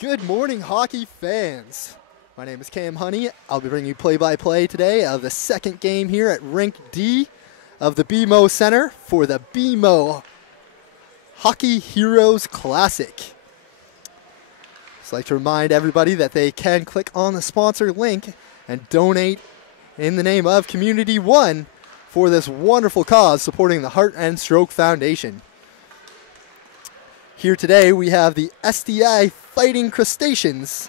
Good morning, hockey fans. My name is Cam Honey. I'll be bringing you play-by-play today of the second game here at Rink D of the BMO Center for the BMO Hockey Heroes Classic. Just like to remind everybody that they can click on the sponsor link and donate in the name of Community One for this wonderful cause supporting the Heart and Stroke Foundation. Here today we have the SDI Fighting Crustaceans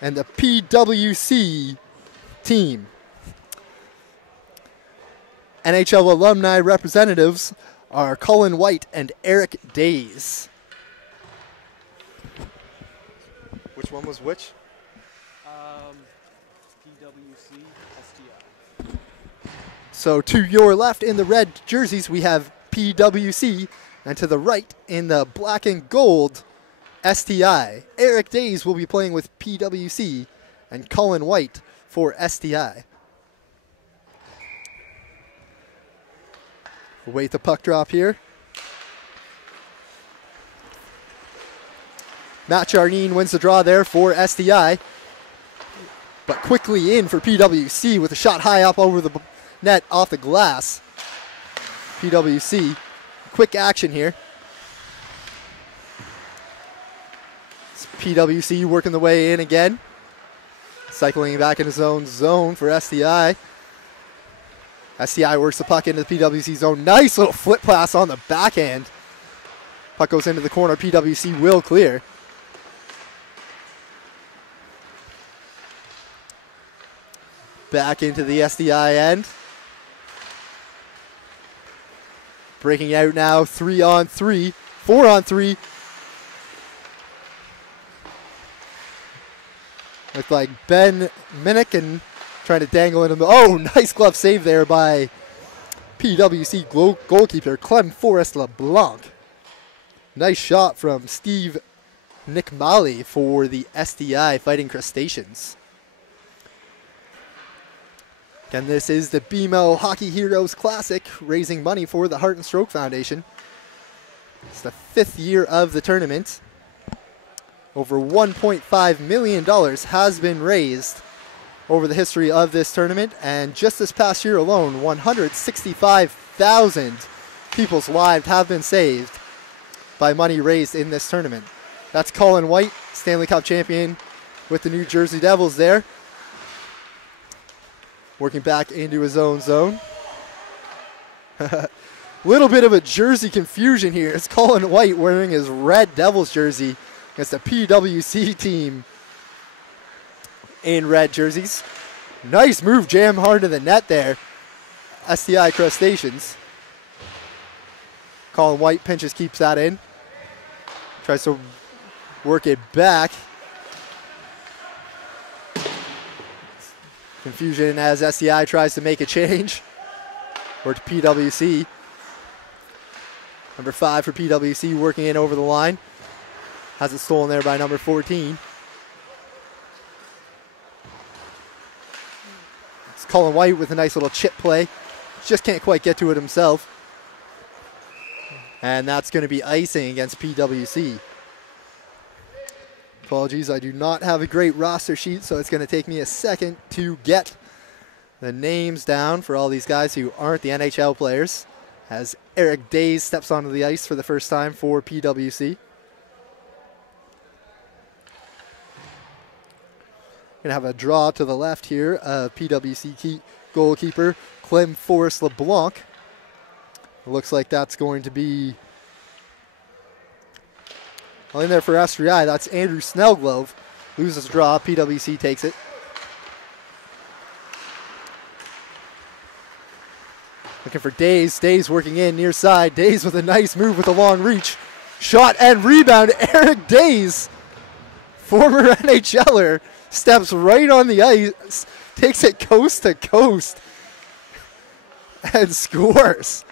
and the PWC team. NHL alumni representatives are Colin White and Eric Days. Which one was which? PWC SDI. So to your left in the red jerseys we have PWC, and to the right in the black and gold STI. Eric Days will be playing with PWC and Colin White for STI. We'll wait the puck drop here. Matt Jardine wins the draw there for STI, but quickly in for PWC with a shot high up over the net off the glass. PWC, quick action here. It's PWC working the way in again. Cycling back in his own zone for STI. STI works the puck into the PWC zone. Nice little flip pass on the backhand. Puck goes into the corner. PWC will clear. Back into the SDI end. Breaking out now, 3-on-3, 4-on-3. Looks like Ben Minnick trying to dangle in. Oh, nice glove save there by PWC goalkeeper Clem Forrest LeBlanc. Nice shot from Steve Nickmali for the SDI Fighting Crustaceans. Again, this is the BMO Hockey Heroes Classic, raising money for the Heart and Stroke Foundation. It's the 5th year of the tournament. Over $1.5 million has been raised over the history of this tournament, and just this past year alone, 165,000 people's lives have been saved by money raised in this tournament. That's Colin White, Stanley Cup champion with the New Jersey Devils there. Working back into his own zone. Little bit of a jersey confusion here. It's Colin White wearing his red Devils jersey against the PWC team in red jerseys. Nice move, jam hard to the net there. STI Crustaceans. Colin White pinches, keeps that in. Tries to work it back. Confusion as SDI tries to make a change. Or to PWC. Number 5 for PWC working in over the line. Has it stolen there by number 14. It's Colin White with a nice little chip play. Just can't quite get to it himself. And that's going to be icing against PWC. Apologies, I do not have a great roster sheet, so it's going to take me a second to get the names down for all these guys who aren't the NHL players, as Eric Days steps onto the ice for the first time for PWC. Going to have a draw to the left here of PWC goalkeeper Clem Forrest LeBlanc. It looks like that's going to be... Well, in there for SRI, that's Andrew Snellglove. Loses draw, PWC takes it. Looking for Days. Days working in near side. Days with a nice move with a long reach. Shot and rebound. Eric Days, former NHLer, steps right on the ice, takes it coast to coast, and scores.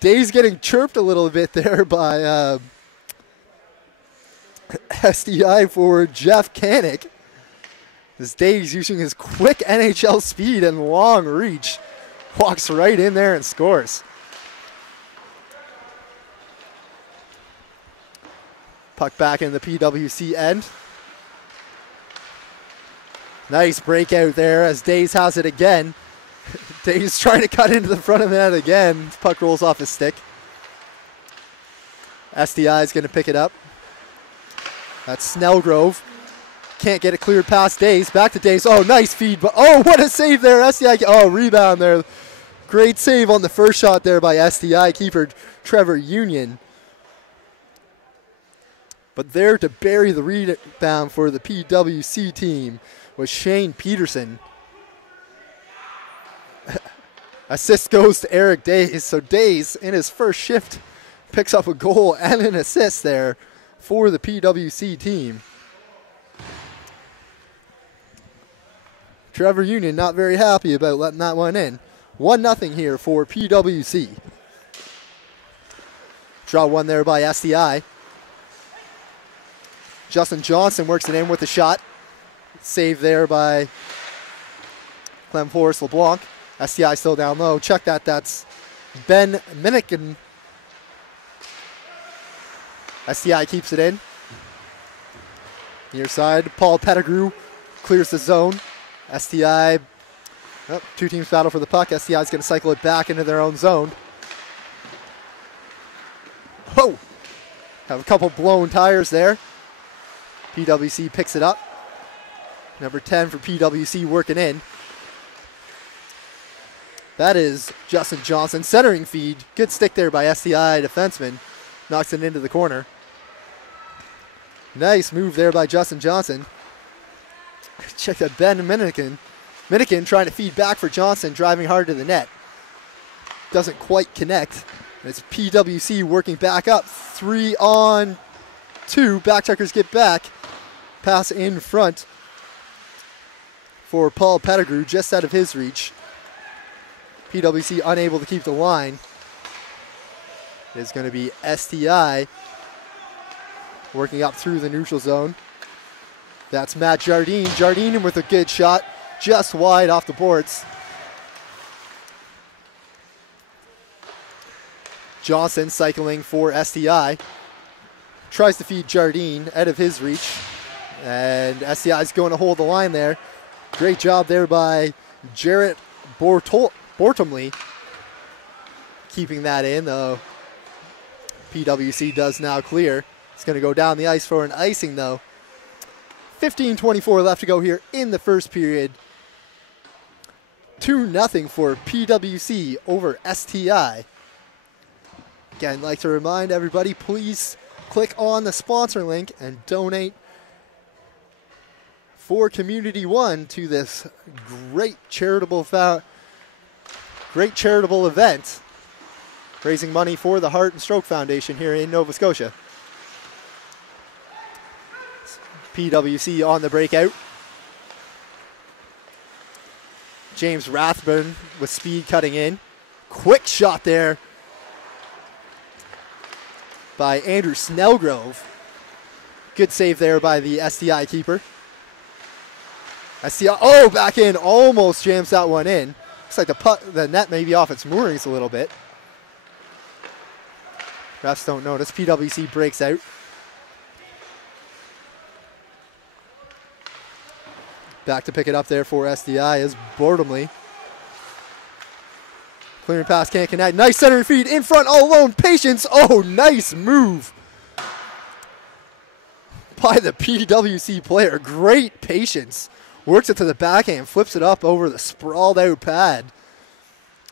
Days getting chirped a little bit there by... SDI for Jeff Kanik. This Days using his quick NHL speed and long reach. Walks right in there and scores. Puck back in the PWC end. Nice breakout there as Days has it again. Days trying to cut into the front of the net again. Puck rolls off his stick. SDI is going to pick it up. That's Snellgrove. Can't get it cleared past Days. Back to Days. Oh, nice feed. But oh, what a save there. SDI. Oh, rebound there. Great save on the first shot there by SDI keeper Trevor Union. But there to bury the rebound for the PWC team was Shane Peterson. Assist goes to Eric Days. So Days, in his first shift, picks up a goal and an assist there for the PWC team. Trevor Union not very happy about letting that one in. 1-0 here for PWC. Draw one there by SDI. Justin Johnson works it in with a shot. Save there by Clem Forrest LeBlanc. SDI still down low. Check that. That's Ben Minikin. SDI keeps it in. Near side. Paul Pettigrew clears the zone. SDI, two teams battle for the puck. SDI is going to cycle it back into their own zone. Oh! Have a couple blown tires there. PWC picks it up. Number 10 for PWC working in. That is Justin Johnson. Centering feed. Good stick there by SDI defenseman. Knocks it into the corner. Nice move there by Justin Johnson. Check that Ben Minikin. Minikin trying to feed back for Johnson, driving hard to the net. Doesn't quite connect. It's PWC working back up. 3-on-2. Backcheckers get back. Pass in front for Paul Pettigrew, just out of his reach. PWC unable to keep the line. It is going to be SDI working up through the neutral zone. That's Matt Jardine. Jardine with a good shot, just wide off the boards. Johnson cycling for SDI. Tries to feed Jardine out of his reach. And SDI is going to hold the line there. Great job there by Jarrett Bortomley. Keeping that in, though. PWC does now clear. It's going to go down the ice for an icing, though. 15:24 left to go here in the first period. 2-0 for PWC over STI. Again, I'd like to remind everybody, please click on the sponsor link and donate for Community One to this great charitable event, raising money for the Heart and Stroke Foundation here in Nova Scotia. PWC on the breakout. James Rathburn with speed cutting in. Quick shot there by Andrew Snellgrove. Good save there by the SDI keeper. SDI, oh, back in, almost jams that one in. Looks like the net may be off its moorings a little bit. Refs don't notice. PWC breaks out. Back to pick it up there for SDI is Bordomley. Clearing pass, can't connect. Nice center feed in front, all alone. Patience. Oh, nice move by the PWC player. Great patience. Works it to the backhand, flips it up over the sprawled out pad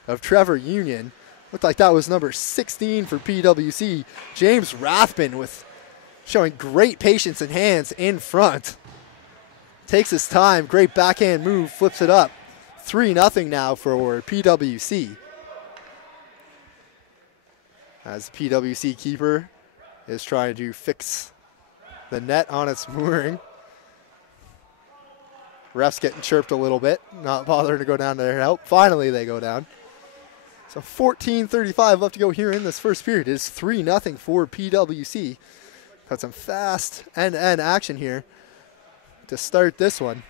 of Trevor Union. Looked like that was number 16 for PWC. James Rathbun with showing great patience and hands in front. Takes his time, great backhand move, flips it up. 3-0 now for PWC. As the PWC keeper is trying to fix the net on its mooring. Refs getting chirped a little bit, not bothering to go down to their help. Finally they go down. So 14:35 left to go here in this first period. It is 3-0 for PWC. Got some fast end-to-end action here to start this one.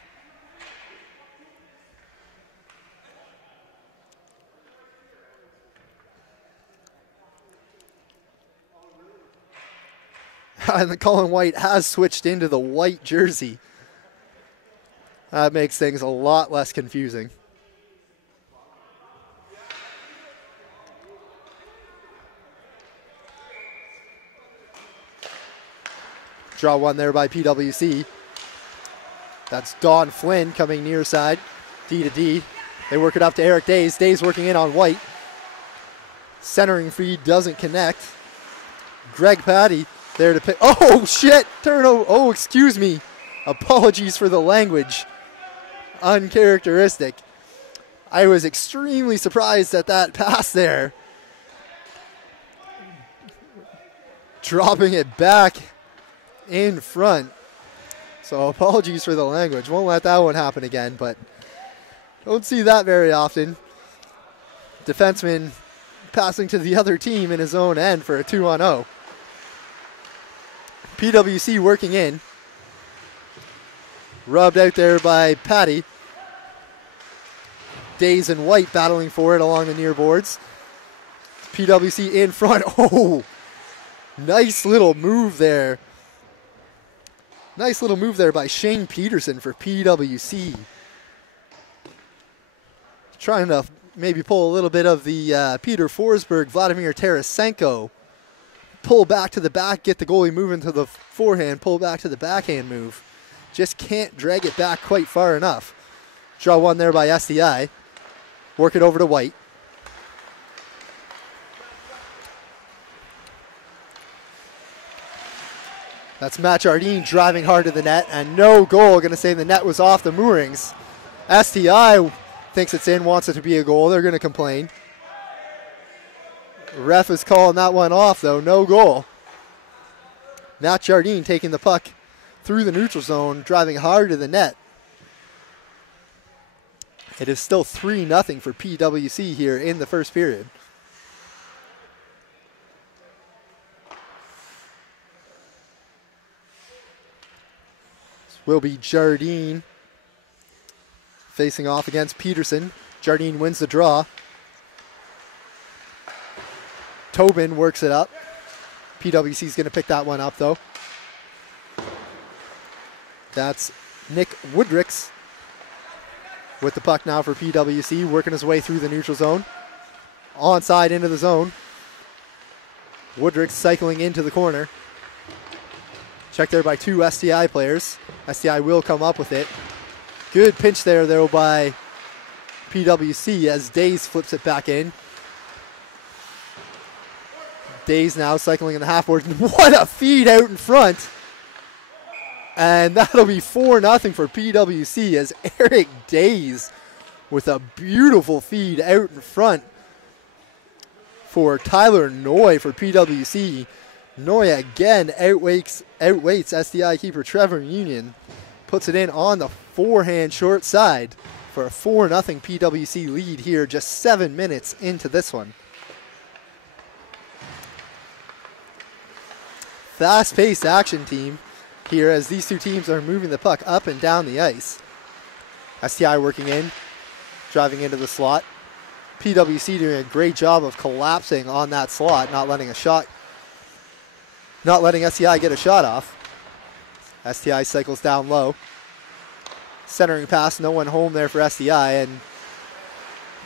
And the Colin White has switched into the white jersey. That makes things a lot less confusing. Draw one there by PWC. That's Don Flynn coming near side. D to D. They work it up to Eric Days. Days working in on White. Centering feed doesn't connect. Greg Patty there to pick. Oh, shit. Turnover. Oh, excuse me. Apologies for the language. Uncharacteristic. I was extremely surprised at that pass there. Dropping it back in front. So apologies for the language. Won't let that one happen again, but don't see that very often. Defenseman passing to the other team in his own end for a 2-on-0. PWC working in. Rubbed out there by Patty. Days and White battling for it along the near boards. PWC in front. Oh, nice little move there. Nice little move there by Shane Peterson for PWC. Trying to maybe pull a little bit of the Peter Forsberg, Vladimir Tarasenko. Pull back to the back, get the goalie moving to the forehand, pull back to the backhand move. Just can't drag it back quite far enough. Draw one there by SDI. Work it over to White. That's Matt Jardine driving hard to the net, and no goal. Going to say the net was off the moorings. STI thinks it's in, wants it to be a goal. They're going to complain. Ref is calling that one off, though. No goal. Matt Jardine taking the puck through the neutral zone, driving hard to the net. It is still 3-0 for PWC here in the first period. Will be Jardine facing off against Peterson. Jardine wins the draw. Tobin works it up. PWC is going to pick that one up, though. That's Nick Woodricks with the puck now for PWC, working his way through the neutral zone. Onside into the zone. Woodricks cycling into the corner. Checked there by two STI players. STI will come up with it. Good pinch there, though, by PWC as Days flips it back in. Days now cycling in the half board. What a feed out in front. And that'll be 4-0 for PWC as Eric Days with a beautiful feed out in front for Tyler Noy for PWC. Noy again outweights SDI keeper Trevor Union. Puts it in on the forehand short side for a 4-0 PWC lead here just 7 minutes into this one. Fast-paced action team here as these two teams are moving the puck up and down the ice. STI working in, driving into the slot. PWC doing a great job of collapsing on that slot, not letting STI get a shot off. STI cycles down low. Centering pass, no one home there for STI, and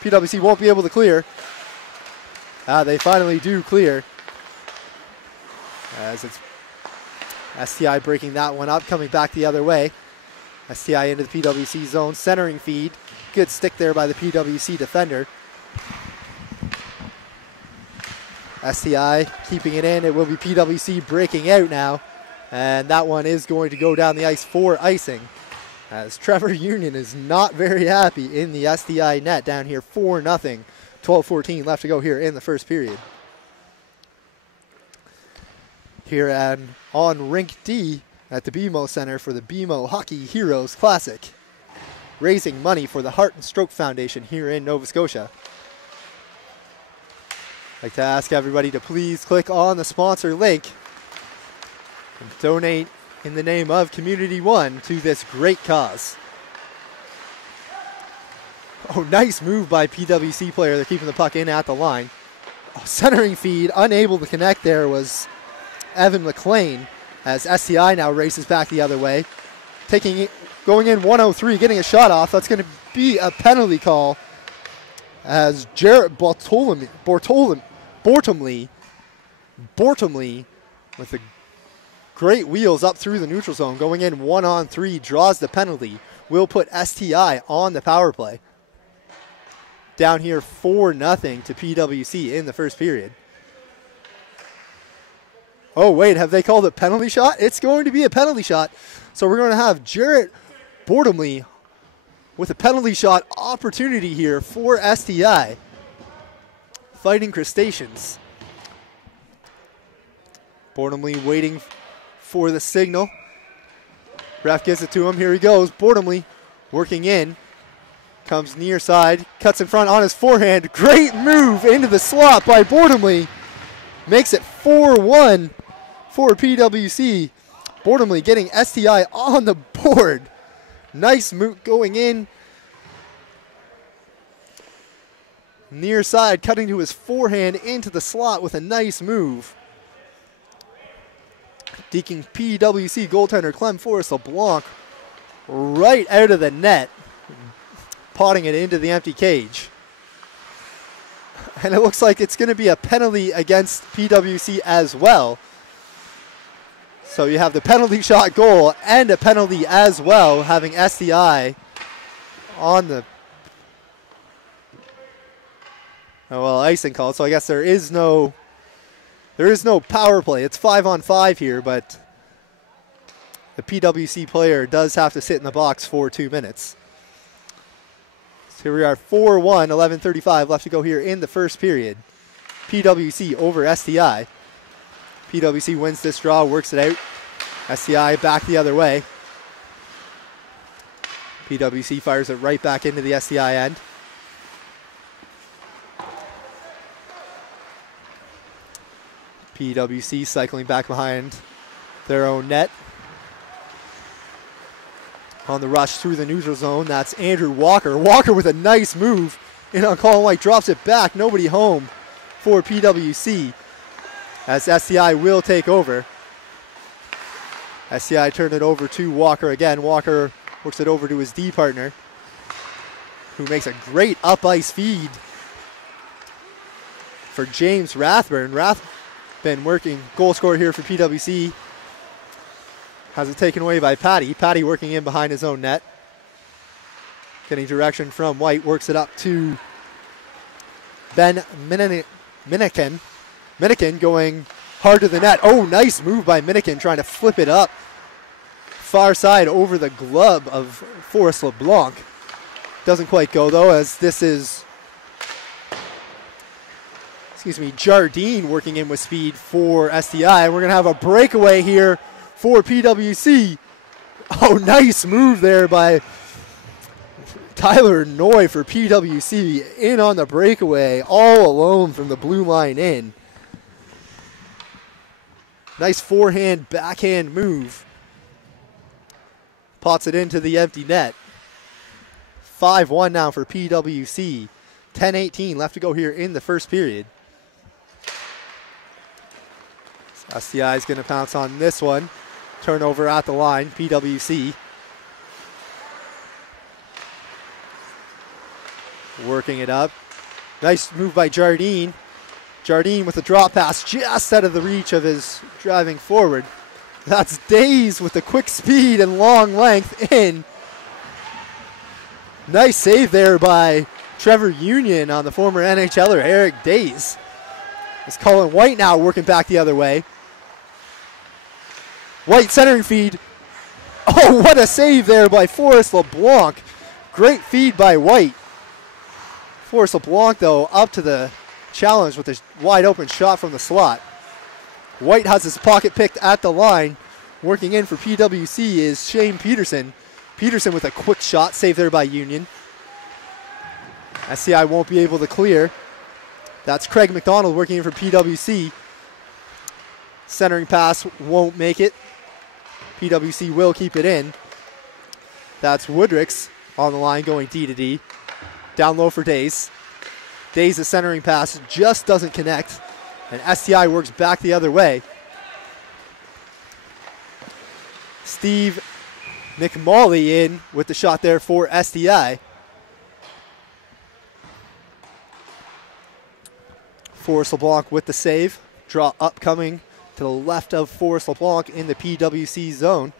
PWC won't be able to clear. They finally do clear. As it's STI breaking that one up, coming back the other way. STI into the PWC zone, centering feed. Good stick there by the PWC defender. STI keeping it in. It will be PWC breaking out now. And that one is going to go down the ice for icing. As Trevor Union is not very happy in the STI net down here 4-0. 12-14 left to go here in the first period. Here on Rink D at the BMO Center for the BMO Hockey Heroes Classic. Raising money for the Heart and Stroke Foundation here in Nova Scotia. I'd like to ask everybody to please click on the sponsor link and donate in the name of Community One to this great cause. Oh, nice move by PWC player. They're keeping the puck in at the line. Oh, centering feed, unable to connect there was Evan McLean. as SCI now races back the other way. Going in 103, getting a shot off. That's going to be a penalty call as Jarrett Bortomley with the great wheels up through the neutral zone, going in 1-on-3, draws the penalty. Will put STI on the power play. Down here 4-0 to PWC in the first period. Oh, wait, have they called a penalty shot? It's going to be a penalty shot. So we're going to have Jarrett Bortomley with a penalty shot opportunity here for STI. Fighting Crustaceans. Bortomley waiting for the signal. Ref gives it to him. Here he goes. Bortomley working in. Comes near side. Cuts in front on his forehand. Great move into the slot by Bortomley. Makes it 4-1 for PWC. Bortomley getting STI on the board. Nice move going in. Near side, cutting to his forehand into the slot with a nice move. Deking PWC goaltender Clem Forrest LeBlanc right out of the net, potting it into the empty cage. And it looks like it's going to be a penalty against PWC as well. So you have the penalty shot goal and a penalty as well, having STI on the icing call. So I guess there is no power play. It's 5-on-5 here, but the PWC player does have to sit in the box for 2 minutes. So here we are, 4-1, 11:35 left to go here in the first period. PWC over STI. PWC wins this draw, works it out. STI back the other way. PWC fires it right back into the STI end. PWC cycling back behind their own net. On the rush through the neutral zone, that's Andrew Walker. Walker with a nice move in on Colin White, drops it back, nobody home for PWC as SCI will take over. SCI turned it over to Walker again. Walker works it over to his D partner, who makes a great up-ice feed for James Rathburn. Rathburn working goal scorer here for PWC. Has it taken away by Patty. Patty working in behind his own net. Getting direction from White. Works it up to Ben Minikin. Minikin going hard to the net. Oh, nice move by Minikin, trying to flip it up. Far side over the glove of Forrest LeBlanc. Doesn't quite go, though, as this is, Jardine working in with speed for STI. We're going to have a breakaway here for PWC. Oh, nice move there by Tyler Noy for PWC. In on the breakaway, all alone from the blue line in. Nice forehand, backhand move. Pots it into the empty net. 5-1 now for PWC. 10:18 left to go here in the first period. STI is going to pounce on this one. Turnover at the line, PWC. Working it up. Nice move by Jardine. Jardine with a drop pass just out of the reach of his driving forward. That's Days with the quick speed and long length in. Nice save there by Trevor Union on the former NHLer Eric Days. It's Colin White now working back the other way. White centering feed. Oh, what a save there by Forrest LeBlanc. Great feed by White. Forrest LeBlanc, though, up to the challenge with a wide open shot from the slot. White has his pocket picked at the line. Working in for PWC is Shane Peterson. Peterson with a quick shot, saved there by Union. SCI won't be able to clear. That's Craig McDonald working in for PWC. Centering pass won't make it. PWC will keep it in. That's Woodricks on the line going D to D. Down low for Days. Days' centering pass just doesn't connect. And STI works back the other way. Steve McMauley in with the shot there for STI. Forrest LeBlanc with the save. Draw upcoming to the left of Forrest LeBlanc in the PWC zone.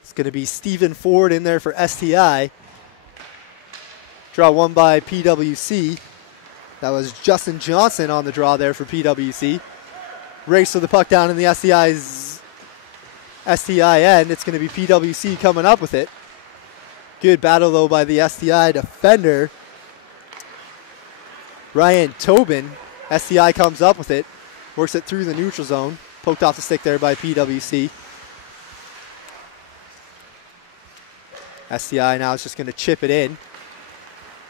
It's going to be Stephen Ford in there for STI. Draw won by PWC. That was Justin Johnson on the draw there for PWC. Race with the puck down in the STI end. It's going to be PWC coming up with it. Good battle, though, by the STI defender. Ryan Tobin. STI comes up with it. Works it through the neutral zone. Poked off the stick there by PWC. STI now is just going to chip it in.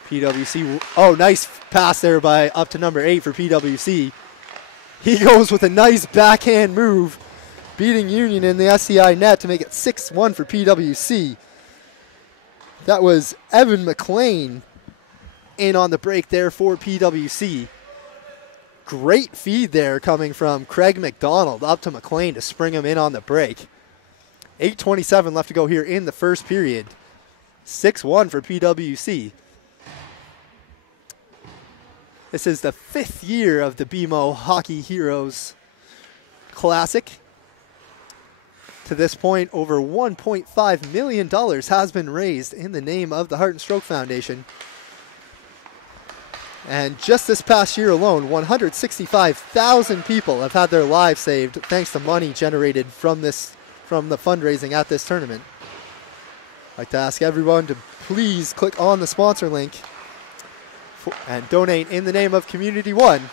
PWC, oh, nice pass there by up to number 8 for PWC. He goes with a nice backhand move, beating Union in the SCI net to make it 6-1 for PWC. That was Evan McLean in on the break there for PWC. Great feed there coming from Craig McDonald up to McLean to spring him in on the break. 8:27 left to go here in the first period. 6-1 for PWC. This is the 5th year of the BMO Hockey Heroes Classic. To this point, over $1.5 million has been raised in the name of the Heart and Stroke Foundation. And just this past year alone, 165,000 people have had their lives saved thanks to money generated from the fundraising at this tournament. I'd like to ask everyone to please click on the sponsor link and donate in the name of Community One.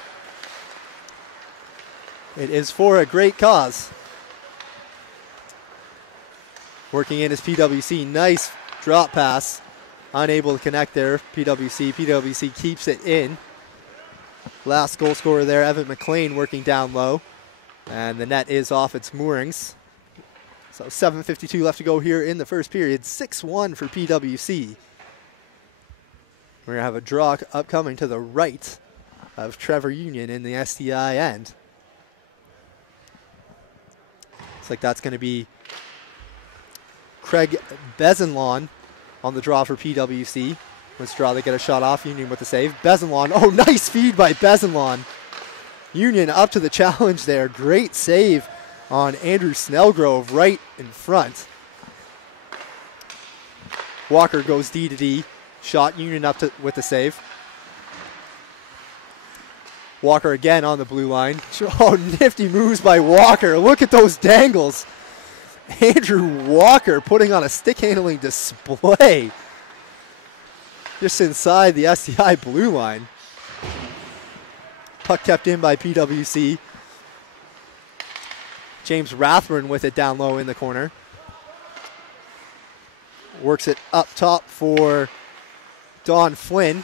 It is for a great cause. Working in his PWC, nice drop pass. Unable to connect there, PWC. PWC keeps it in. Last goal scorer there, Evan McLean, working down low. And the net is off its moorings. So 7:52 left to go here in the first period. 6-1 for PWC. We're going to have a draw upcoming to the right of Trevor Union in the STI end. Looks like that's going to be Craig Bezenlawn on the draw for PWC. Let's draw, they get a shot off. Union with the save. Bezenlawn, oh, nice feed by Bezenlawn. Union up to the challenge there. Great save on Andrew Snellgrove right in front. Walker goes D to D. Shot, Union up to, with the save. Walker again on the blue line. Oh, nifty moves by Walker. Look at those dangles. Andrew Walker putting on a stick handling display. Just inside the STI blue line. Puck kept in by PWC. James Rathburn with it down low in the corner. Works it up top for Don Flynn.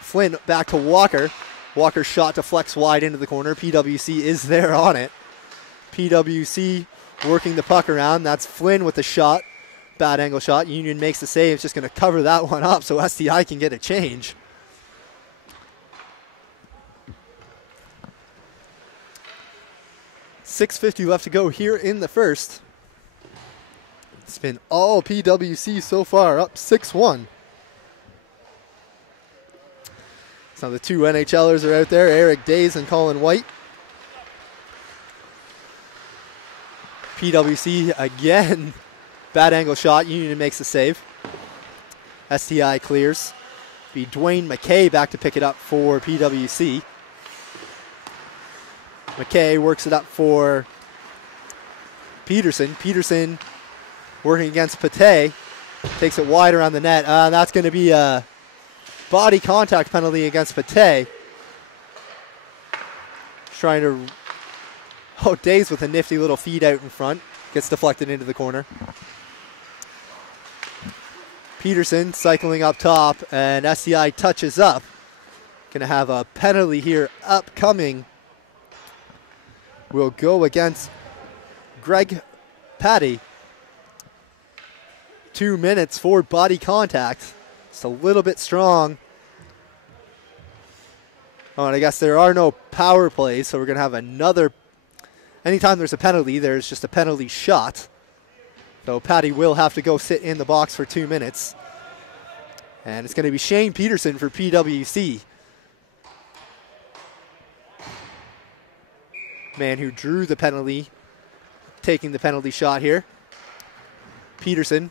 Flynn back to Walker. Walker's shot deflects wide into the corner. PWC is there on it. PWC working the puck around. That's Flynn with the shot. Bad angle shot. Union makes the save. It's just going to cover that one up so STI can get a change. $6:50 left to go here in the first. It's been all PWC so far, up 6-1. So the two NHLers are out there, Eric Days and Colin White. PWC again, bad angle shot. Union makes the save. STI clears. Be Dwayne McKay back to pick it up for PWC. McKay works it up for Peterson. Peterson working against Pate. Takes it wide around the net. That's going to be a body contact penalty against Pate. Trying to... Oh, Days with a nifty little feed out in front. Gets deflected into the corner. Peterson cycling up top, and SCI touches up. Going to have a penalty here upcoming. Will go against Greg Patty. 2 minutes for body contact. It's a little bit strong. Oh, and I guess there are no power plays, so we're going to have another anytime there's a penalty, there's just a penalty shot. So Patty will have to go sit in the box for 2 minutes. And it's going to be Shane Peterson for PWC. Man who drew the penalty, taking the penalty shot here. Peterson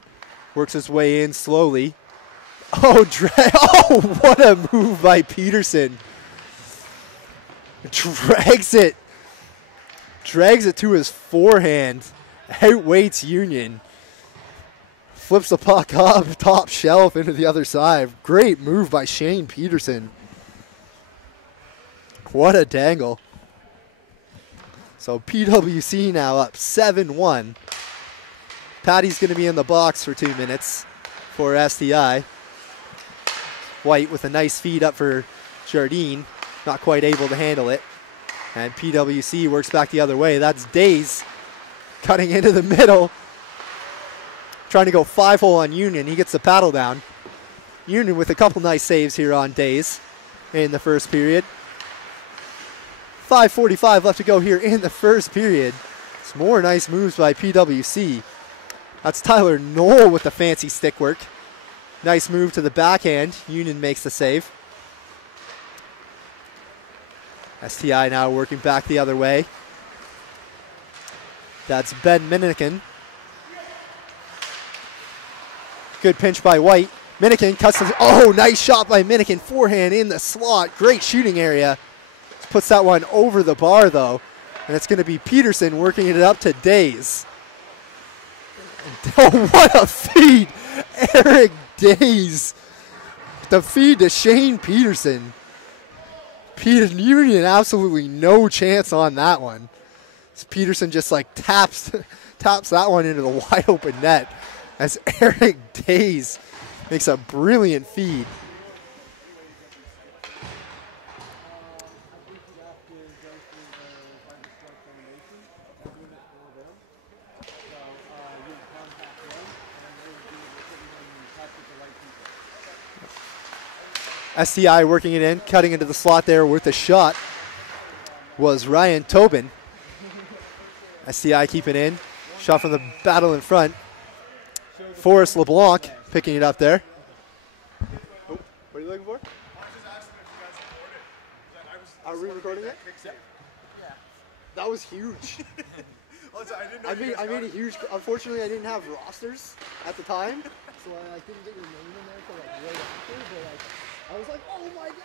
works his way in slowly. Oh, what a move by Peterson. Drags it to his forehand. Outweights Union. Flips the puck up top shelf into the other side. Great move by Shane Peterson. What a dangle. So PWC now up 7-1. Patty's going to be in the box for 2 minutes for STI. White with a nice feed up for Jardine. Not quite able to handle it. And PWC works back the other way. That's Days cutting into the middle. Trying to go 5-hole on Union. He gets the paddle down. Union with a couple nice saves here on Days in the first period. 5:45 left to go here in the first period. Some more nice moves by PWC. That's Tyler Knoll with the fancy stick work. Nice move to the backhand. Union makes the save. STI now working back the other way. That's Ben Minikin. Good pinch by White. Minikin cuts the... Oh, nice shot by Minikin. Forehand in the slot. Great shooting area. Puts that one over the bar, though. And it's going to be Peterson working it up to Days. Oh, what a feed. Eric Days. The feed to Shane Peterson. Union absolutely no chance on that one. Peterson just like taps that one into the wide open net as Eric Days makes a brilliant feed. STI working it in, cutting into the slot there with the shot was Ryan Tobin. STI keeping in. Shot from the battle in front. Forrest LeBlanc picking it up there. Oh, what are you looking for? Are we recording it? Yeah. That was huge. I made a huge. Unfortunately, I didn't have rosters at the time, so I didn't get your name in there for like right after. But like, I was like, oh my god!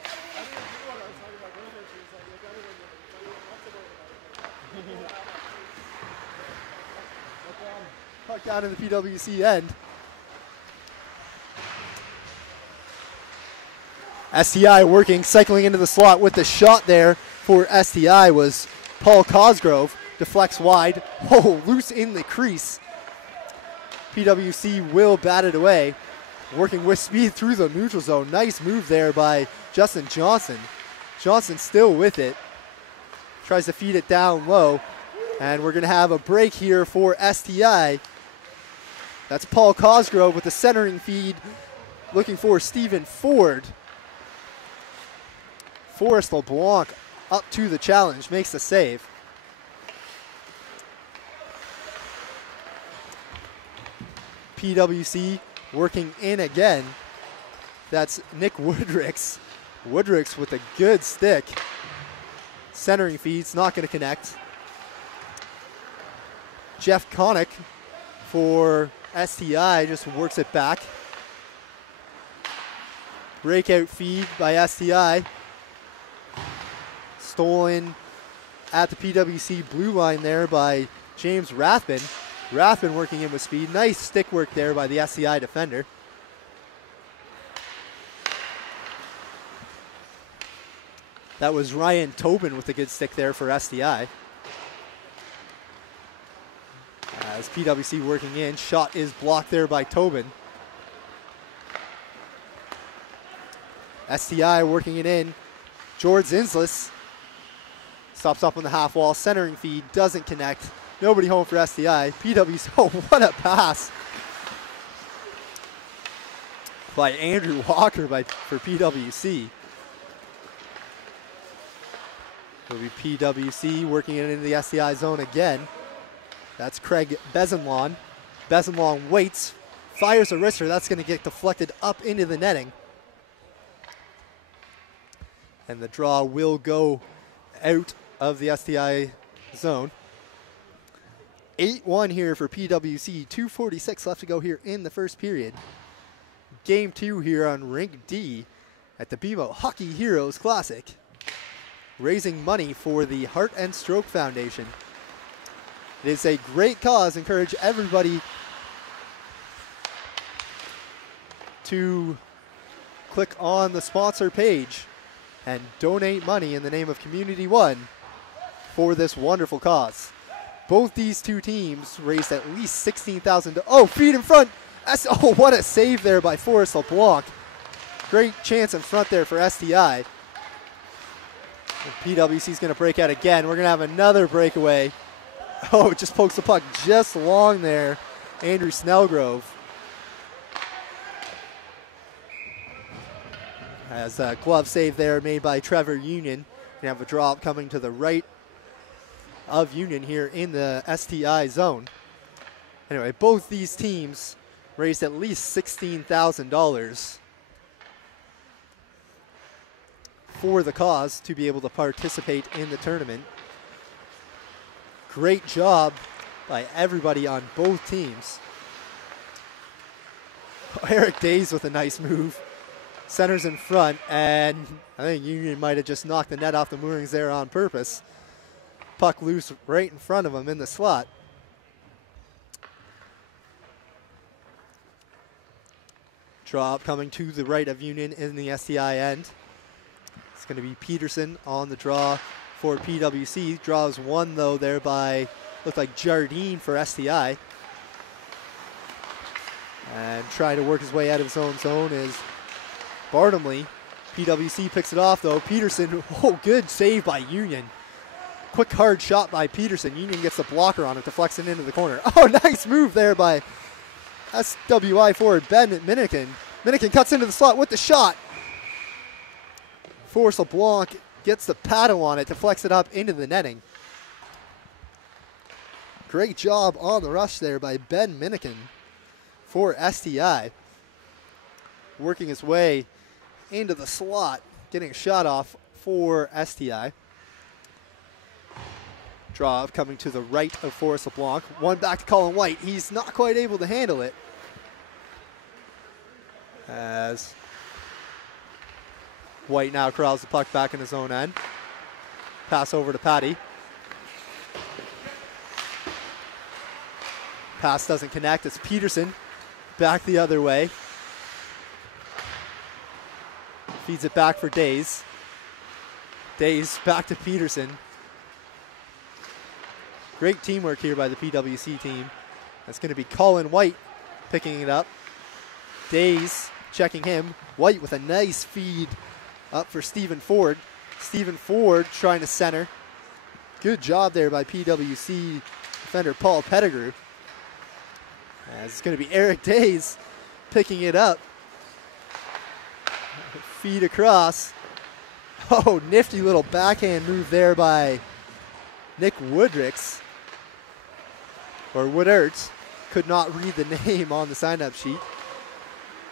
Puck down in the PWC end. STI working, cycling into the slot with the shot there for STI was Paul Cosgrove. Deflects wide. Oh, loose in the crease. PWC will bat it away. Working with speed through the neutral zone. Nice move there by Justin Johnson. Johnson still with it. Tries to feed it down low. And we're going to have a break here for STI. That's Paul Cosgrove with the centering feed. Looking for Stephen Ford. Forrest LeBlanc up to the challenge. Makes the save. PWC working in again. That's Nick Woodricks. Woodricks with a good stick. Centering feed's not going to connect. Jeff Connick for STI just works it back. Breakout feed by STI. Stolen at the PWC blue line there by James Rathbun. Rathbun working in with speed. Nice stick work there by the STI defender. That was Ryan Tobin with a good stick there for STI. As PWC working in. Shot is blocked there by Tobin. STI working it in. George Zinslis stops up on the half wall. Centering feed doesn't connect. Nobody home for STI. PWC, oh, what a pass by Andrew Walker for PWC. It'll be PWC working it into the SDI zone again. That's Craig Bezenlon. Bezenlon waits, fires a wrister. That's going to get deflected up into the netting. And the draw will go out of the SDI zone. 8-1 here for PWC. 2:46 left to go here in the first period. Game 2 here on Rink D at the BMO Hockey Heroes Classic. Raising money for the Heart and Stroke Foundation. It is a great cause. Encourage everybody to click on the sponsor page and donate money in the name of Community One for this wonderful cause. Both these two teams raised at least $16,000. Oh, feet in front. Oh, what a save there by Forrest LeBlanc. Great chance in front there for STI. PWC is going to break out again. We're going to have another breakaway. Oh, it just pokes the puck just long there. Andrew Snellgrove. As a glove save there made by Trevor Union. We have a drop coming to the right of Union here in the STI zone. Anyway, both these teams raised at least $16,000 for the cause to be able to participate in the tournament. Great job by everybody on both teams. Eric Days with a nice move. Centers in front, and I think Union might have just knocked the net off the moorings there on purpose. Puck loose right in front of him in the slot. Drop coming to the right of Union in the STI end. It's going to be Peterson on the draw for PWC. Draws one, though, there by, looked like Jardine for STI. And trying to work his way out of his own zone is Bartomley. PWC picks it off, though. Peterson, oh, good save by Union. Quick, hard shot by Peterson. Union gets the blocker on it, deflects it into the corner. Oh, nice move there by SWI forward Ben Minikin. Minikin cuts into the slot with the shot. Forrest LeBlanc gets the paddle on it, deflects it up into the netting. Great job on the rush there by Ben Minikin for STI. Working his way into the slot, getting a shot off for STI. Draw coming to the right of Forrest LeBlanc. One back to Colin White. He's not quite able to handle it. As White now corrals the puck back in his own end. Pass over to Patty. Pass doesn't connect. It's Peterson back the other way. Feeds it back for Days. Days back to Peterson. Great teamwork here by the PWC team. That's going to be Colin White picking it up. Days checking him. White with a nice feed up for Stephen Ford. Stephen Ford trying to center. Good job there by PWC defender Paul Pettigrew. As it's going to be Eric Days picking it up. Feed across. Oh, nifty little backhand move there by Nick Woodricks. Or Woodert. Could not read the name on the sign-up sheet.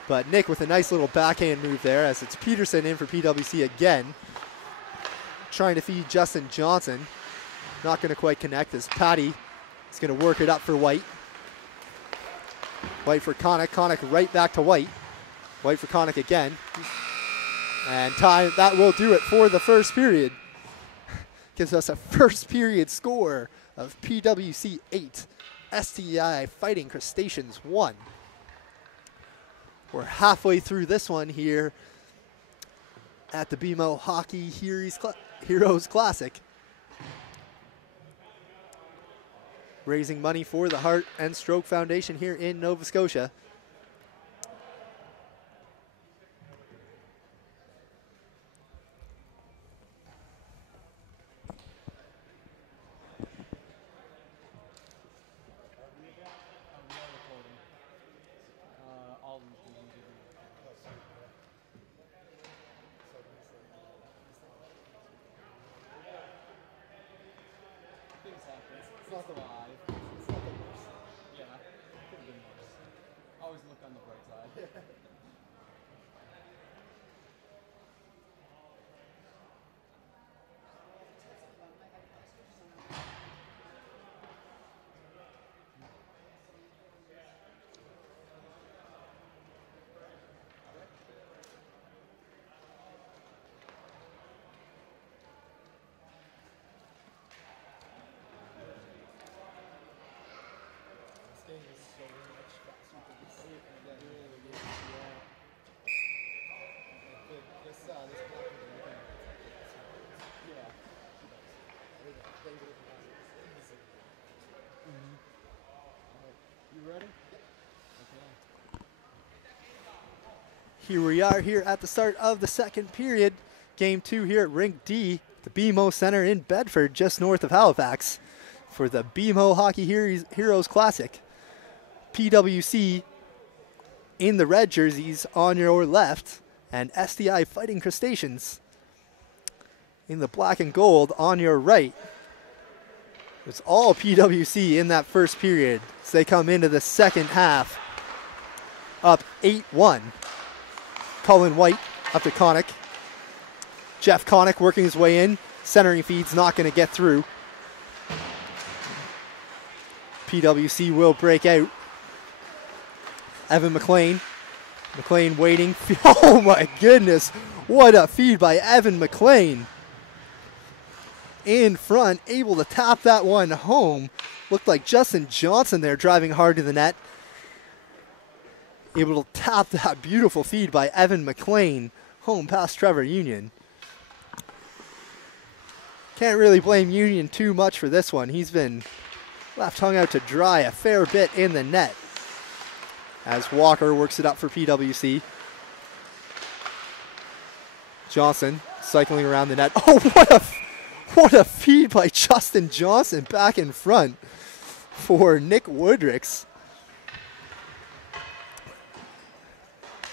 But Nick with a nice little backhand move there as it's Peterson in for PWC again. Trying to feed Justin Johnson. Not going to quite connect as Patty is going to work it up for White. White for Connick. Connick right back to White. White for Connick again. And time, that will do it for the first period. Gives us a first period score of PWC 8, STI Fighting Crustaceans 1. We're halfway through this one here at the BMO Hockey Heroes Classic. Raising money for the Heart and Stroke Foundation here in Nova Scotia. It's not the live. It's not the worst. Yeah, could have been worse. Always look on the bright side. This game is so much faster than this. Yeah, it really is. Yeah. This block is looking Yeah. they would have won easily. You ready? Here we are here at the start of the second period. Game 2 here at Rink D, the BMO Center in Bedford, just north of Halifax, for the BMO Hockey Heroes Classic. PWC in the red jerseys on your left, and SDI Fighting Crustaceans in the black and gold on your right. It's all PWC in that first period as they come into the second half up 8-1. Cullen White up to Connick. Jeff Connick working his way in. Centering feed's not going to get through. PWC will break out. Evan McLean. McLean waiting. Oh my goodness. What a feed by Evan McLean. In front, able to tap that one home. Looked like Justin Johnson there driving hard to the net. Able to tap that beautiful feed by Evan McLean home past Trevor Union. Can't really blame Union too much for this one. He's been left hung out to dry a fair bit in the net as Walker works it up for PWC. Johnson cycling around the net. Oh, what a feed by Justin Johnson back in front for Nick Woodricks.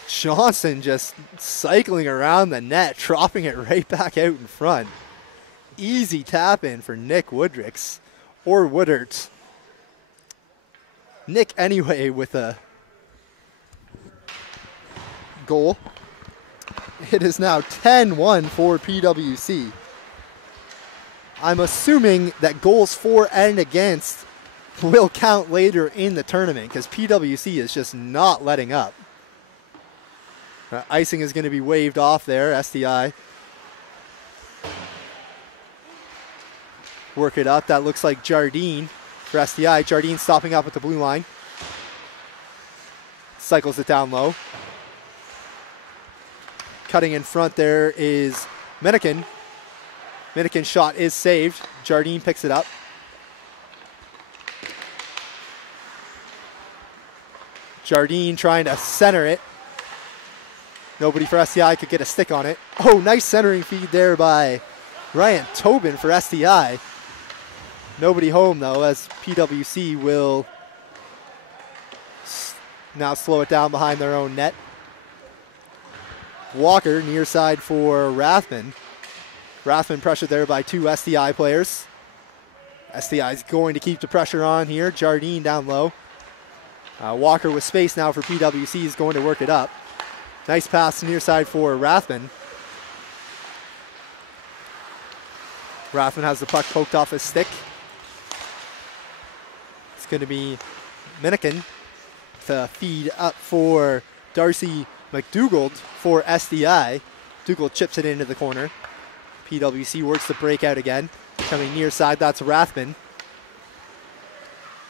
Johnson just cycling around the net, dropping it right back out in front. Easy tap in for Nick Woodricks, or Woodert. Nick anyway with a goal. It is now 10-1 for PWC. I'm assuming that goals for and against will count later in the tournament because PWC is just not letting up. Icing is going to be waved off there, SDI. Work it up. That looks like Jardine for SDI. Jardine stopping up at the blue line. Cycles it down low. Cutting in front there is Minikin. Minikin's shot is saved. Jardine picks it up. Jardine trying to center it. Nobody for SDI could get a stick on it. Oh, nice centering feed there by Ryan Tobin for SDI. Nobody home, though, as PWC will now slow it down behind their own net. Walker near side for Rathman. Rathman pressured there by two SDI players. SDI is going to keep the pressure on here. Jardine down low. Walker with space now for PWC is going to work it up. Nice pass near side for Rathman. Rathman has the puck poked off his stick. It's going to be Minikin to feed up for Darcy McDougald for SDI. Dougald chips it into the corner. PWC works the breakout again. Coming near side, that's Rathman.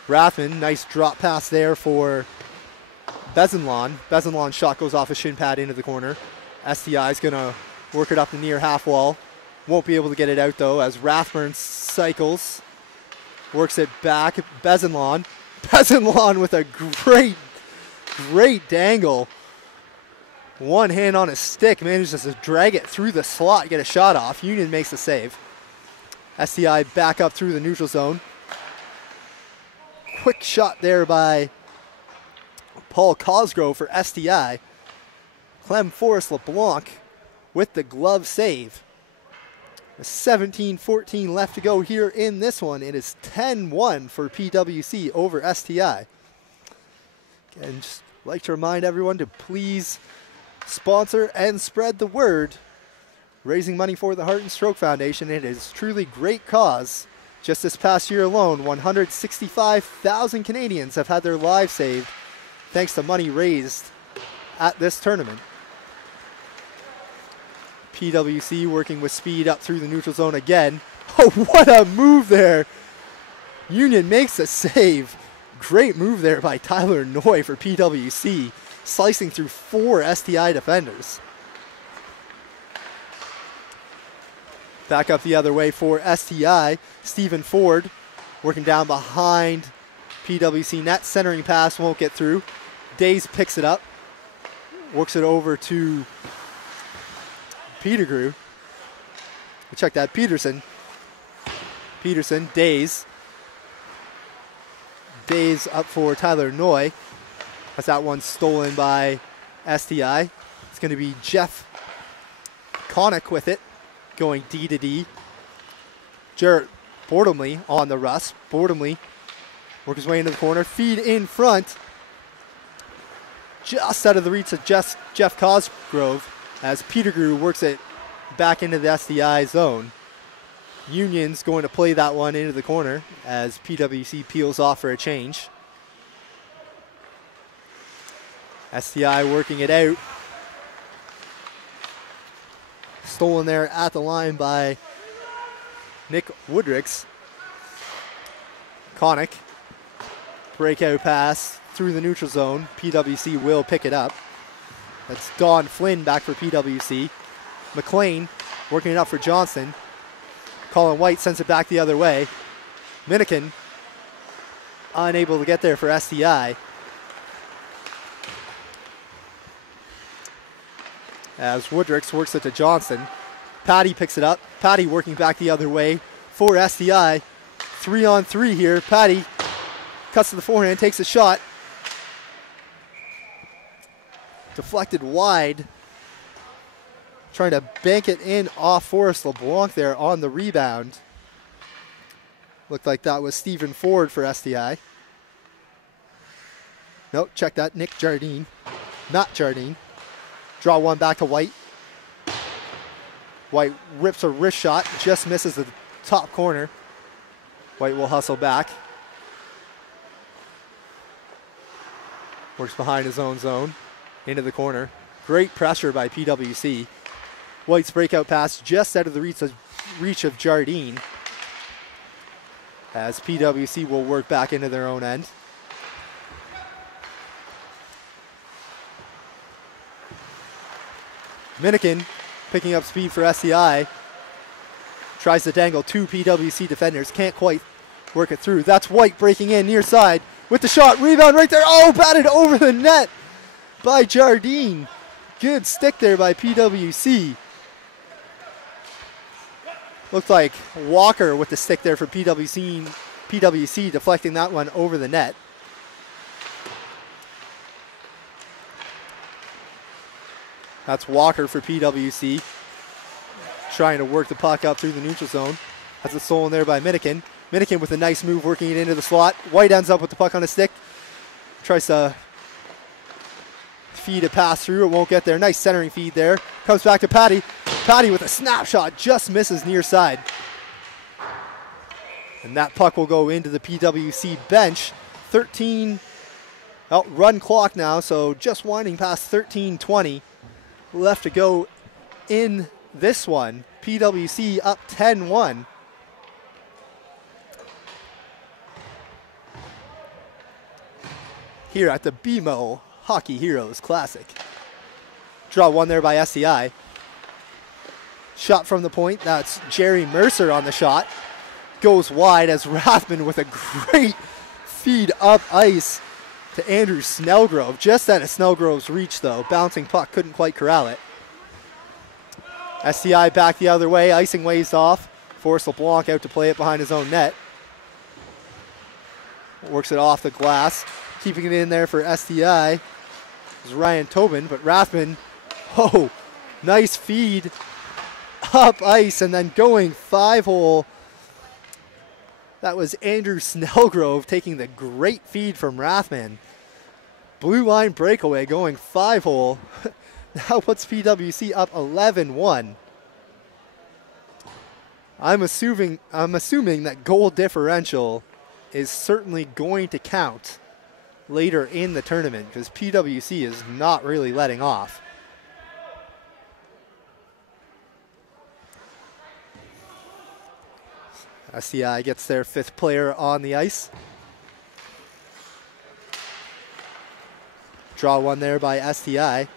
Rathman, nice drop pass there for Bezenlon. Bezenlon's shot goes off a shin pad into the corner. SDI is going to work it up the near half wall. Won't be able to get it out though as Rathburn cycles. Works it back. Bezenlon. Bezenlon with a great dangle. One hand on his stick. Manages to drag it through the slot, get a shot off. Union makes the save. SDI back up through the neutral zone. Quick shot there by Paul Cosgrove for SDI. Clem Forrest LeBlanc with the glove save. 17-14 left to go here in this one. It is 10-1 for PWC over STI. And just like to remind everyone to please sponsor and spread the word. Raising money for the Heart and Stroke Foundation. It is truly great cause. Just this past year alone, 165,000 Canadians have had their lives saved thanks to money raised at this tournament. PWC working with speed up through the neutral zone again. Oh, what a move there. Union makes a save. Great move there by Tyler Noy for PWC, slicing through 4 STI defenders. Back up the other way for STI. Stephen Ford working down behind PWC net. Centering pass won't get through. Days picks it up. Works it over to Petergrew. Check that. Peterson, Days. Days up for Tyler Noy. That's that one stolen by STI. It's going to be Jeff Connick with it, going D to D. Jarrett Bordomley on the rust. Bordomley works his way into the corner. Feed in front. Just out of the reach of Jeff Cosgrove as Petergrew works it back into the STI zone. Union's going to play that one into the corner as PWC peels off for a change. STI working it out. Stolen there at the line by Nick Woodricks. Connick. Breakout pass through the neutral zone. PWC will pick it up. That's Don Flynn back for PWC. McLean working it up for Johnson. Colin White sends it back the other way. Minikin unable to get there for STI. As Woodricks works it to Johnson. Patty picks it up. Patty working back the other way for STI. 3-on-3 here. Patty cuts to the forehand, takes a shot. Deflected wide. Trying to bank it in off Forrest LeBlanc there on the rebound. Looked like that was Stephen Ford for STI. Nope, check that. Nick Jardine. Not Jardine. Draw one back to White. White rips a wrist shot, just misses the top corner. White will hustle back. Works behind his own zone, into the corner. Great pressure by PWC. White's breakout pass just out of the reach of Jardine. As PWC will work back into their own end. Minikin picking up speed for STI. Tries to dangle 2 PWC defenders. Can't quite work it through. That's White breaking in near side with the shot. Rebound right there. Oh, batted over the net by Jardine. Good stick there by PWC. Looked like Walker with the stick there for PWC deflecting that one over the net. That's Walker for PWC. Trying to work the puck up through the neutral zone. That's a stolen there by Minikin. Minikin with a nice move working it into the slot. White ends up with the puck on a stick. Tries to feed a pass through. It won't get there. Nice centering feed there. Comes back to Patty. Patty with a snapshot. Just misses near side. And that puck will go into the PWC bench. 13 run clock now, so just winding past 13:20 left to go in this one. PWC up 10-1. Here at the BMO Hockey Heroes Classic. Draw one there by STI. Shot from the point. That's Jerry Mercer on the shot. Goes wide as Rathman with a great feed up ice to Andrew Snellgrove. Just out of Snellgrove's reach though. Bouncing puck, couldn't quite corral it. STI back the other way. Icing waves off. Forrest LeBlanc out to play it behind his own net. Works it off the glass. Keeping it in there for STI is Ryan Tobin, but Rathman, oh, nice feed up ice and then going 5-hole. That was Andrew Snellgrove taking the great feed from Rathman. Blue line breakaway going 5-hole. Now puts PWC up 11-1. I'm assuming that goal differential is certainly going to count later in the tournament because PWC is not really letting off. STI gets their 5th player on the ice. Draw one there by STI.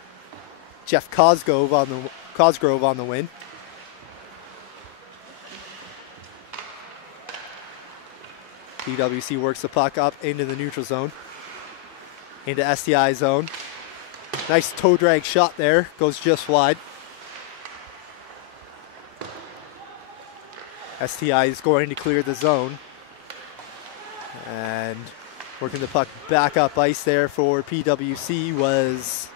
Jeff Cosgrove on the win. PWC works the puck up into the neutral zone. Into STI zone. Nice toe drag shot there. Goes just wide. STI is going to clear the zone. And working the puck back up ice there for PWC was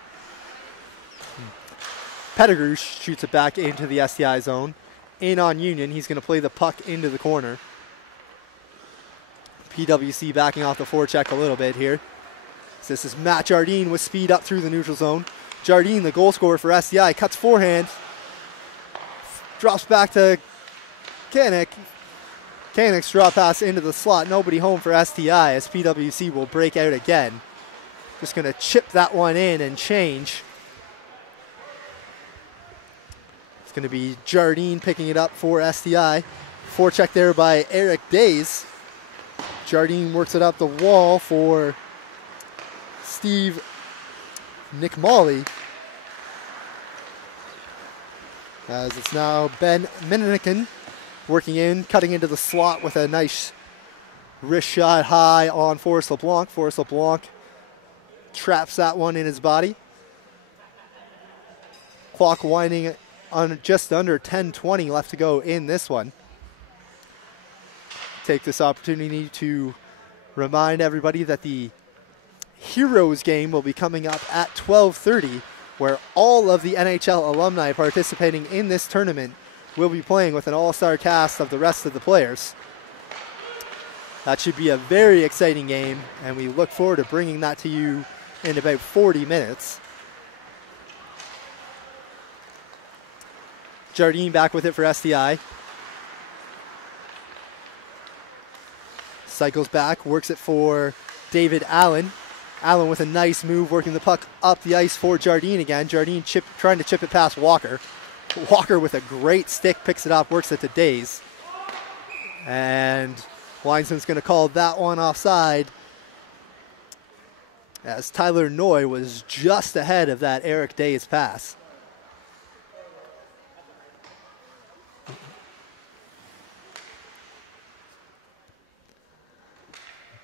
Pettigrew. Shoots it back into the STI zone. In on Union. He's going to play the puck into the corner. PWC backing off the forecheck a little bit here. So this is Matt Jardine with speed up through the neutral zone. Jardine, the goal scorer for STI, cuts forehand. Drops back to Kanik. Kanik's drop pass into the slot. Nobody home for STI as PWC will break out again. Just going to chip that one in and change. It's going to be Jardine picking it up for STI. Forecheck there by Eric Days. Jardine works it up the wall for Steve Nickmolly. As it's now Ben Minnikin working in, cutting into the slot with a nice wrist shot high on Forrest LeBlanc. Forrest LeBlanc traps that one in his body. Clock winding on just under 10:20 left to go in this one. Take this opportunity to remind everybody that the Heroes game will be coming up at 12:30, where all of the NHL alumni participating in this tournament will be playing with an all-star cast of the rest of the players. That should be a very exciting game, and we look forward to bringing that to you in about 40 minutes. Jardine back with it for STI. Cycles back, works it for David Allen. Allen with a nice move, working the puck up the ice for Jardine again. Jardine trying to chip it past Walker. Walker with a great stick, picks it up, works it to Days. And linesman's going to call that one offside, as Tyler Noy was just ahead of that Eric Days pass.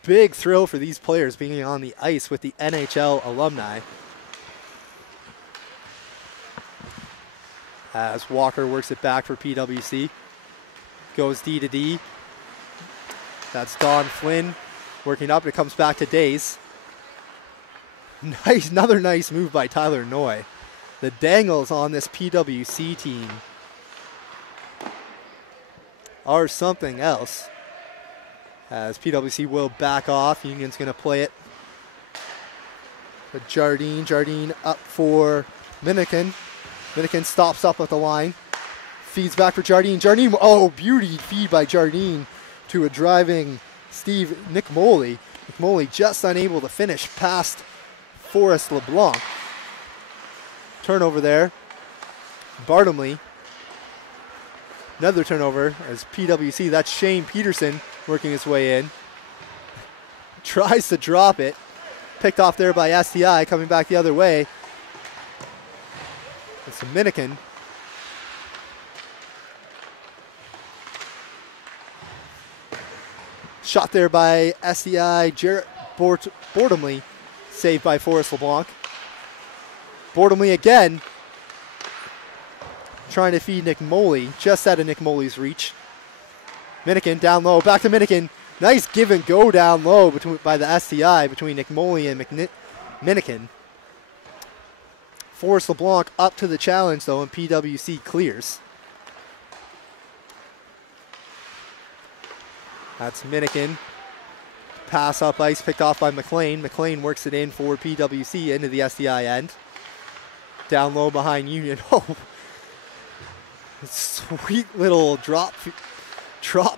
Big thrill for these players being on the ice with the NHL alumni. As Walker works it back for PWC. Goes D to D. That's Don Flynn working up. It comes back to Days. Nice, another nice move by Tyler Noy. The dangles on this PWC team are something else. As PWC will back off. Union's going to play it. But Jardine up for Minnikin. Minnikin stops up at the line. Feeds back for Jardine. Jardine, oh, beauty feed by Jardine to a driving Steve Nickmolly. Nickmolly just unable to finish past Forrest LeBlanc. Turnover there. Bartomley. Another turnover as PWC. That's Shane Peterson working his way in. Tries to drop it. Picked off there by STI, coming back the other way. It's Minnikin. Shot there by STI. Jarrett Bordomley. Saved by Forrest LeBlanc. Bordomley again. Trying to feed Nick Moley. Just out of Nick Moley's reach. Minnikin down low. Back to Minnikin. Nice give and go down low by the STI between Nick Moley and Minnikin. Forrest LeBlanc up to the challenge though, and PWC clears. That's Minikin. Pass up ice, picked off by McLean. McLean works it in for PWC into the SDI end. Down low behind Union. Oh, sweet little drop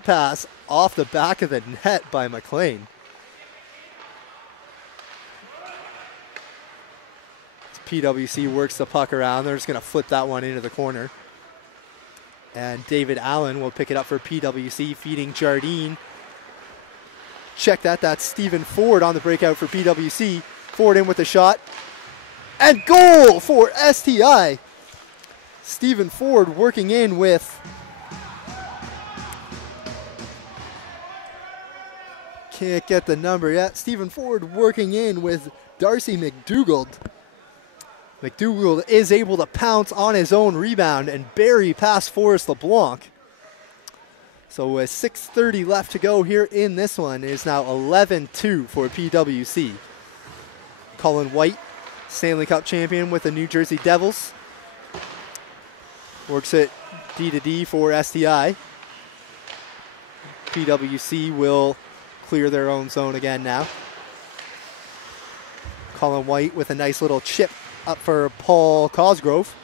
pass off the back of the net by McLean. PWC works the puck around. They're just going to flip that one into the corner. And David Allen will pick it up for PWC, feeding Jardine. Check that. That's Stephen Ford on the breakout for PWC. Ford in with a shot. And goal for STI. Stephen Ford working in with... Can't get the number yet. Stephen Ford working in with Darcy McDougald. McDougald is able to pounce on his own rebound and bury past Forrest LeBlanc. So with 6:30 left to go here in this one, it is now 11-2 for PWC. Colin White, Stanley Cup champion with the New Jersey Devils. Works it D-to-D for STI. PWC will clear their own zone again now. Colin White with a nice little chip up for Paul Cosgrove.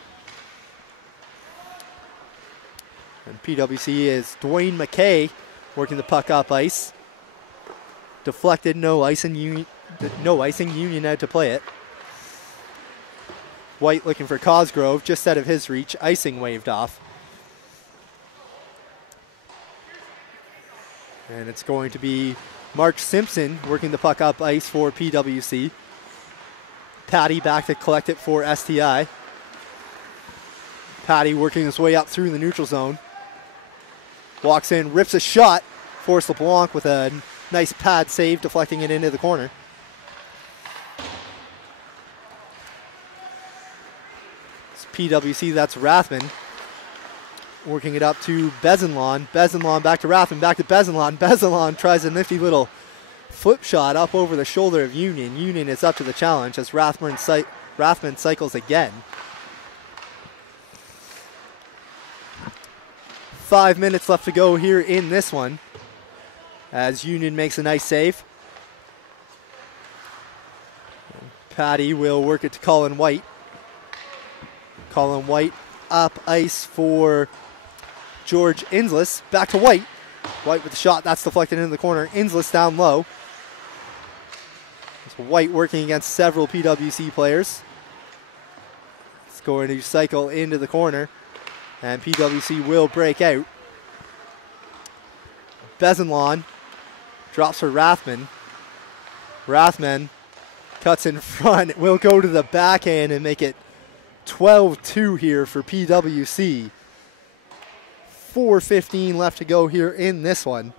And PWC is Dwayne McKay working the puck up ice. Deflected, no icing, Union out to play it. White looking for Cosgrove, just out of his reach, icing waved off. And it's going to be Mark Simpson working the puck up ice for PWC. Patty back to collect it for STI. Patty working his way up through the neutral zone. Walks in, rips a shot. Forrest LeBlanc with a nice pad save, deflecting it into the corner. It's PWC, that's Rathman. Working it up to Bezenlon. Bezenlon back to Rathman, back to Bezenlon. Bezenlon tries a nifty little flip shot up over the shoulder of Union. Union is up to the challenge as Rathman cycles again. 5 minutes left to go here in this one as Union makes a nice save. Patty will work it to Colin White. Colin White up ice for George Inslis. Back to White. White with the shot. That's deflected into the corner. Inslis down low. It's White working against several PWC players. It's going to cycle into the corner. And PWC will break out. Bezenlon drops for Rathman. Rathman cuts in front. Will go to the backhand and make it 12-2 here for PWC. 4:15 left to go here in this one.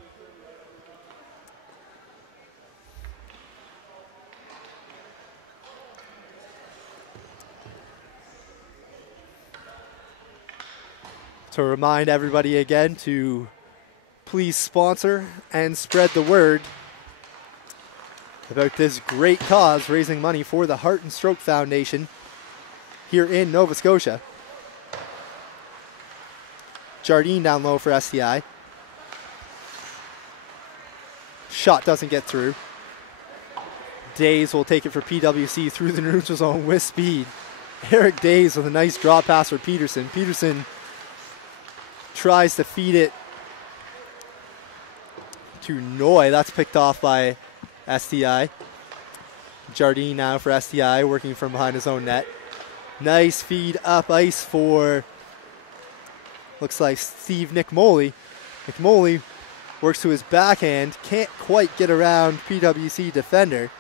To remind everybody again to please sponsor and spread the word about this great cause, raising money for the Heart and Stroke Foundation here in Nova Scotia. Jardine down low for STI. Shot doesn't get through. Days will take it for PWC through the neutral zone with speed. Eric Days with a nice draw pass for Peterson. Peterson tries to feed it to Noy. That's picked off by STI. Jardine now for STI, working from behind his own net. Nice feed up ice for, looks like Steve McMoley. McMoley works to his backhand, can't quite get around PWC defender.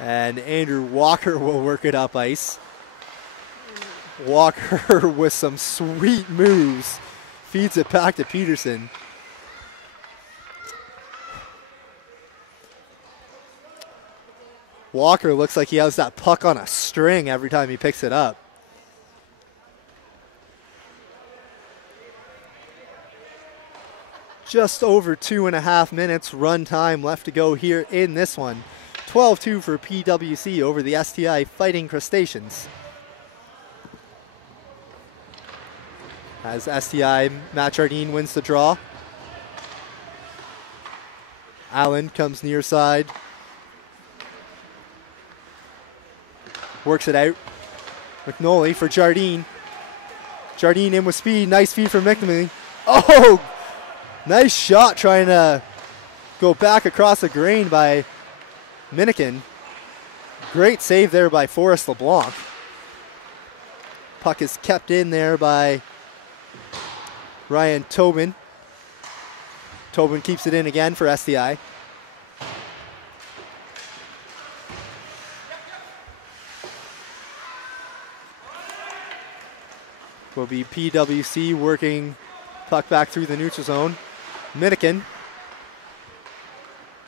And Andrew Walker will work it up ice. Walker with some sweet moves, feeds it back to Peterson. Walker looks like he has that puck on a string every time he picks it up. Just over 2.5 minutes run time left to go here in this one. 12-2 for PWC over the STI Fighting Crustaceans. As STI, Matt Jardine wins the draw. Allen comes near side. Works it out. McNolly for Jardine. Jardine in with speed. Nice feed from McNamee. Oh! Nice shot trying to go back across the grain by Minikin. Great save there by Forrest LeBlanc. Puck is kept in there by Ryan Tobin. Tobin keeps it in again for SDI. Will be PWC working puck back through the neutral zone. Minikin.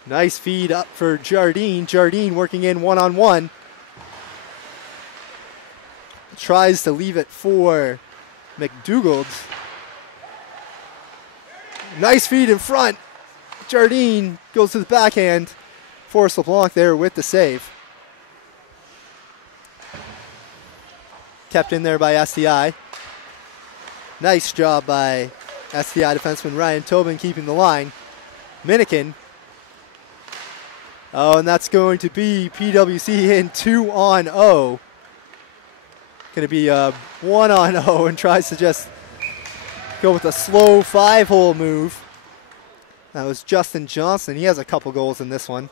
Nice feed up for Jardine. Jardine working in one-on-one. Tries to leave it for McDougald. Nice feed in front. Jardine goes to the backhand. Forrest LeBlanc there with the save. Kept in there by SDI. Nice job by SDI defenseman Ryan Tobin keeping the line. Minikin. Oh, and that's going to be PWC in 2-on-0. Going to be a 1-on-0 and tries to just go with a slow 5-hole move. That was Justin Johnson. He has a couple goals in this one.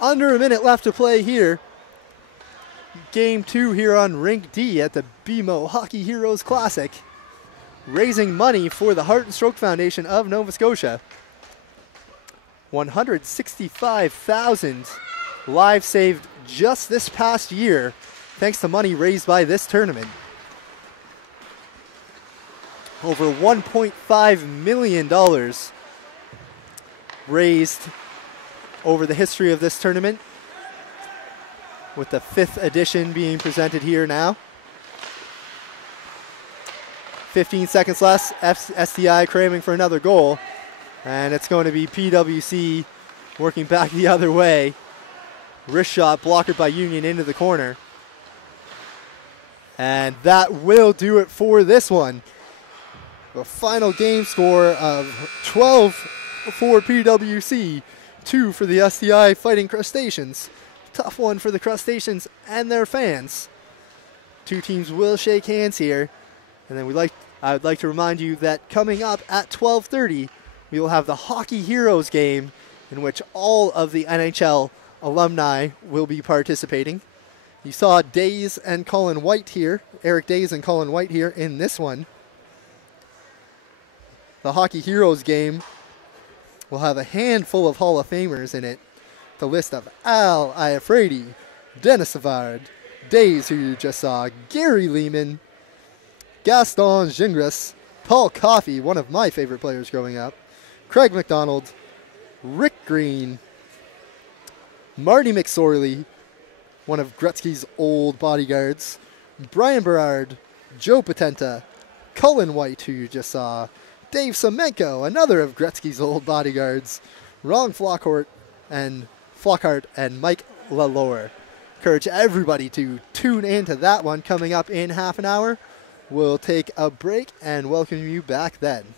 Under a minute left to play here. Game 2 here on Rink D at the BMO Hockey Heroes Classic. Raising money for the Heart and Stroke Foundation of Nova Scotia. 165,000 lives saved just this past year thanks to money raised by this tournament. Over $1.5 million raised over the history of this tournament, with the 5th edition being presented here now. 15 seconds left, SDI craving for another goal, and it's going to be PWC working back the other way. Wrist shot blocked by Union into the corner. And that will do it for this one. The final game score of 12 for PWC, 2 for the SDI Fighting Crustaceans. Tough one for the Crustaceans and their fans. Two teams will shake hands here. And then I would like to remind you that coming up at 12:30, we will have the Hockey Heroes game in which all of the NHL alumni will be participating. You saw Days and Colin White here, Eric Days and Colin White here in this one. The Hockey Heroes game will have a handful of Hall of Famers in it. The list of Al Iafrate, Dennis Savard, Days, who you just saw, Gary Lehman, Gaston Gingras, Paul Coffey, one of my favorite players growing up, Craig McDonald, Rick Green, Marty McSorley, one of Gretzky's old bodyguards, Brian Berard, Joe Patenta, Colin White, who you just saw, Dave Semenko, another of Gretzky's old bodyguards, Ron Flockhart and Mike Lalore. Encourage everybody to tune into that one coming up in half an hour. We'll take a break and welcome you back then.